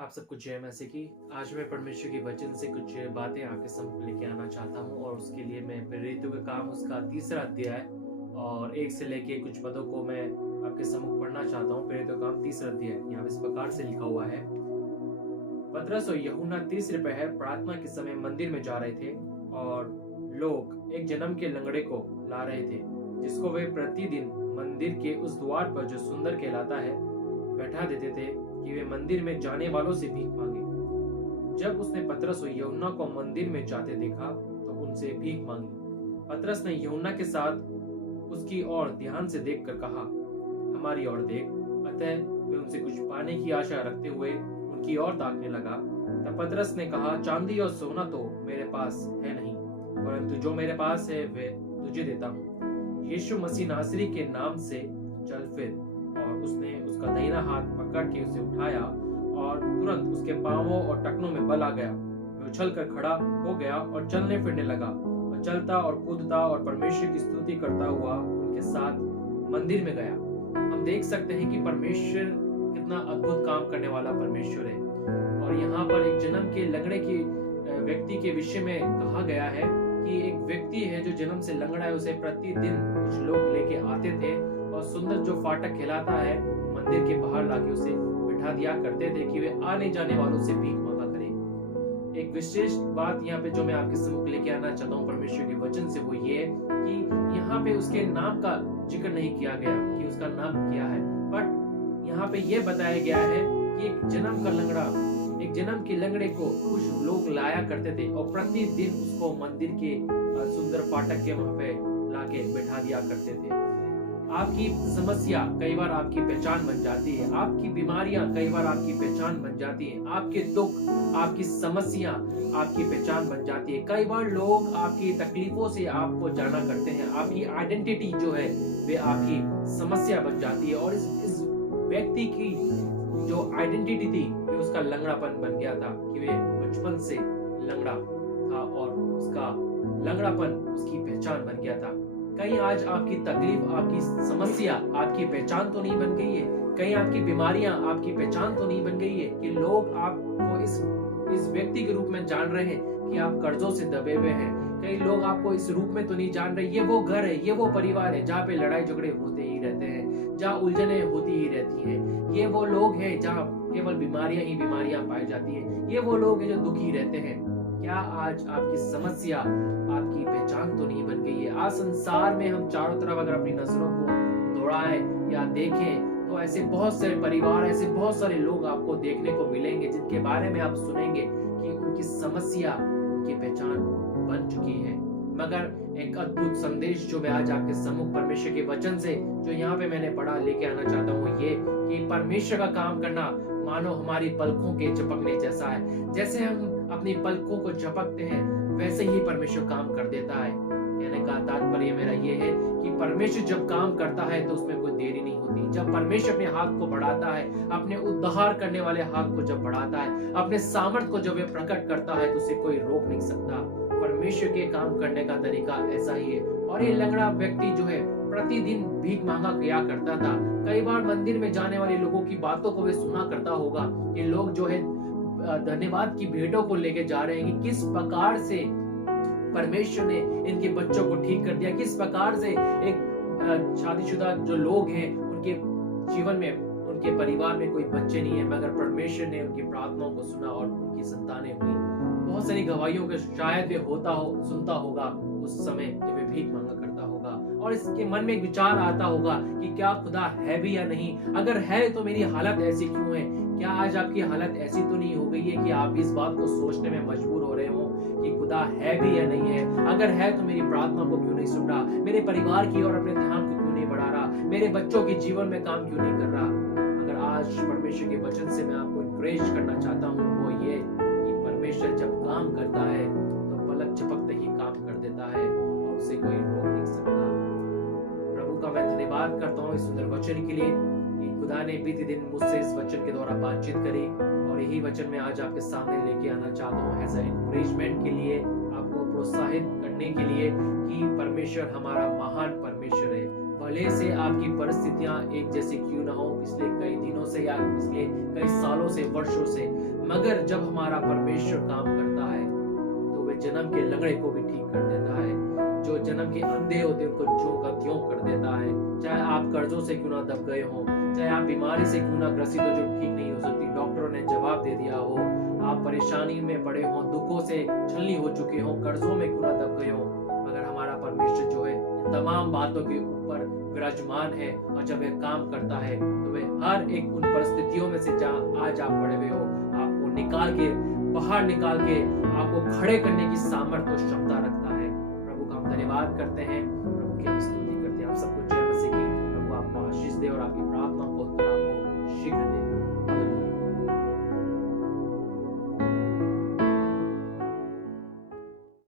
आप सबको जय मसीह की। आज मैं परमेश्वर के वचन से कुछ बातें आपके सम्मुख लेके आना चाहता हूँ और उसके लिए मैं प्रेरितों का काम उसका तीसरा अध्याय और 1 से लेके कुछ पदों को मैं आपके सम्मुख पढ़ना चाहता हूँ। प्रेरितों का काम तीसरा अध्याय यहाँ इस प्रकार से लिखा हुआ है। पतरस और यूहन्ना तीसरे पहर प्रार्थना के समय मंदिर में जा रहे थे और लोग एक जन्म के लंगड़े को ला रहे थे, जिसको वे प्रतिदिन मंदिर के उस द्वार पर जो सुंदर कहलाता है बैठा देते थे कि वे मंदिर में जाने वालों से भीख मांगे। जब उसने पतरस और यूहन्ना को मंदिर में जाते देखा तो उनसे भीख मांगी। पतरस ने यूहन्ना के साथ उसकी ओर ध्यान से देखकर कहा, हमारी ओर देख। अतः वे उनसे कुछ पाने की आशा रखते हुए उनकी ओर ताकने लगा। तब पतरस ने कहा, चांदी और सोना तो मेरे पास है नहीं, परंतु जो मेरे पास है वे तुझे देता हूँ। यीशु मसीह नासरी के नाम से चल फिर। और उसने उसका दाहिना हाथ पकड़ के उसे उठाया और तुरंत उसके पांवों और टखनों में बल आ गया। वो उछलकर खड़ा हो गया और चलने फिरने लगा और चलता और कूदता और परमेश्वर की स्तुति करता हुआ उनके साथ मंदिर में गया। हम देख सकते हैं कि परमेश्वर कितना अद्भुत काम करने वाला परमेश्वर है। और यहाँ पर एक जन्म के लंगड़े की व्यक्ति के विषय में कहा गया है कि एक व्यक्ति है जो जन्म से लंगड़ा है, उसे प्रतिदिन कुछ लोग लेके आते थे और सुंदर जो फाटक कहलाता है मंदिर के बाहर लाके उसे बिठा दिया करते थे कि वे आने जाने वालों से भीख मांगा करें। एक विशेष बात यहाँ पे जो मैं आपके सम्मुख लेके आना चाहता हूँ परमेश्वर के वचन से, वो ये कि यहाँ पे उसके नाम का जिक्र नहीं किया गया कि उसका नाम क्या है, बट यहाँ पे ये बताया गया है कि एक जन्म का लंगड़ा, एक जन्म के लंगड़े को कुछ लोग लाया करते थे और प्रतिदिन उसको मंदिर के सुंदर फाटक के वहां पे लाके बैठा दिया करते थे। आपकी समस्या कई बार आपकी पहचान बन जाती है, आपकी बीमारियां कई बार आपकी पहचान बन जाती है, आपके दुख, आपकी समस्या आपकी पहचान बन जाती है। कई बार लोग आपकी तकलीफों से आपको जाना करते हैं, आपकी आइडेंटिटी जो है वे आपकी समस्या बन जाती है। और इस व्यक्ति की जो आइडेंटिटी थी वे उसका लंगड़ापन बन गया था कि वे बचपन से लंगड़ा था और उसका लंगड़ापन उसकी पहचान बन गया था। कहीं आज आपकी तकलीफ, आपकी समस्या आपकी पहचान तो नहीं बन गई है, कहीं आपकी बीमारियां आपकी पहचान तो नहीं बन गई है कि लोग आपको इस व्यक्ति के रूप में जान रहे हैं कि आप कर्जों से दबे हुए हैं। कई लोग आपको इस रूप में तो नहीं जान रहे, ये वो घर है, ये वो परिवार है जहाँ पे लड़ाई झगड़े होते ही रहते हैं, जहाँ उलझने होती ही रहती हैं। ये वो लोग हैं जहाँ केवल बीमारियां ही बीमारियां पाई जाती हैं। ये वो लोग हैं जो दुखी रहते हैं। क्या आज आपकी समस्या आपकी पहचान तो नहीं बन गई है? आज संसार में हम चारों तरफ अगर अपनी नजरों को दौड़ाएं या देखें तो ऐसे बहुत सारे परिवार, ऐसे बहुत सारे लोग आपको देखने को मिलेंगे जिनके बारे में आप सुनेंगे कि उनकी समस्या उनकी पहचान बन चुकी है। मगर एक अद्भुत संदेश जो मैं आज आपके सम्मुख परमेश्वर के वचन से जो यहाँ पे मैंने पढ़ा लेके आना चाहता हूँ, ये कि परमेश्वर का काम करना मानो हमारी पलकों के झपकने जैसा है। जैसे हम अपनी पलकों को झपकते हैं वैसे ही परमेश्वर काम कर देता है। कहने का तात्पर्य मेरा ये है कि परमेश्वर जब काम करता है तो उसमें कोई देरी नहीं होती। जब परमेश्वर अपने हाथ को बढ़ाता है, अपने उद्धार करने वाले हाथ को जब बढ़ाता है, अपने सामर्थ को जब वे प्रकट करता है तो उसे कोई रोक नहीं सकता। परमेश्वर के काम करने का तरीका ऐसा ही है। और ये लंगड़ा व्यक्ति जो है प्रतिदिन भीख मांगा किया करता था। कई बार मंदिर में जाने वाले लोगों की बातों को वे सुना करता होगा कि लोग जो है धन्यवाद की भेंटों को लेके जा रहे हैं कि किस प्रकार से परमेश्वर ने इनके बच्चों को ठीक कर दिया, किस प्रकार से एक शादीशुदा जो लोग हैं उनके जीवन में, उनके परिवार में कोई बच्चे नहीं है, मगर परमेश्वर ने उनकी प्रार्थनाओं को सुना और उनकी संतानें हुई। बहुत सारी गवाहियों के शायद वे सुनता होगा उस समय जब वे भीख मांगा करता होगा और इसके मन में एक विचार आता होगा कि क्या खुदा है भी या नहीं, अगर है तो मेरी हालत ऐसी क्यों है। क्या आज आपकी हालत ऐसी तो नहीं हो गई है कि आप इस बात को सोचने में मजबूर हो रहे हो कि खुदा है भी या नहीं है? अगर है तो मेरी प्रार्थना को क्यों नहीं सुन रहा, मेरे परिवार की ओर अपने ध्यान को क्यों नहीं बढ़ा रहा, मेरे बच्चों के जीवन में काम क्यों नहीं कर रहा। अगर आज परमेश्वर के वचन से मैं आपको इंकरेज करना चाहता हूँ वो ये कि परमेश्वर जब काम करता है तो पलक झपकते ही काम कर देता है और उसे कोई रोक नहीं सकता। प्रभु का मैं धन्यवाद करता हूँ इस सुंदर वचन के लिए कि खुदा ने बीते दिन मुझसे इस वचन के द्वारा बातचीत करी और यही वचन मैं आज आपके सामने लेके आना चाहता हूँ एज ए एनकरेजमेंट के लिए, आपको प्रोत्साहित करने के लिए कि परमेश्वर हमारा महान परमेश्वर है। भले से आपकी परिस्थितियां एक जैसी क्यों ना हो, पिछले कई दिनों से या पिछले कई सालों से, वर्षों से, मगर जब हमारा परमेश्वर काम करता है तो वे जन्म के लंगड़े को भी ठीक कर देता है, जो जन्म के अंधे होते हैं उनको ज्यों का त्यों कर देता है। चाहे आप कर्जों से क्यों ना दब गए हो, चाहे आप बीमारी से क्यों ना ग्रसित हो जो ठीक नहीं हो सकती, डॉक्टरों ने जवाब दे दिया हो, आप परेशानी में पड़े हो, दुखों से छलनी हो चुके हो, कर्जों में क्यों ना दब गए हो, मगर हमारा परमेश्वर जो है इन तमाम बातों के ऊपर विराजमान है। और जब वह काम करता है तो वह हर एक उन परिस्थितियों में से जहाँ आज आप पड़े हुए हो, आपको निकाल के बाहर निकाल के आपको खड़े करने की सामर्थ्य और क्षमता रखता है। प्रभु का हम धन्यवाद करते हैं, प्रभु की हम स्तुति करते हैं। आप सबको जय मसीह की। प्रभु आपको आशीष दे और आपकी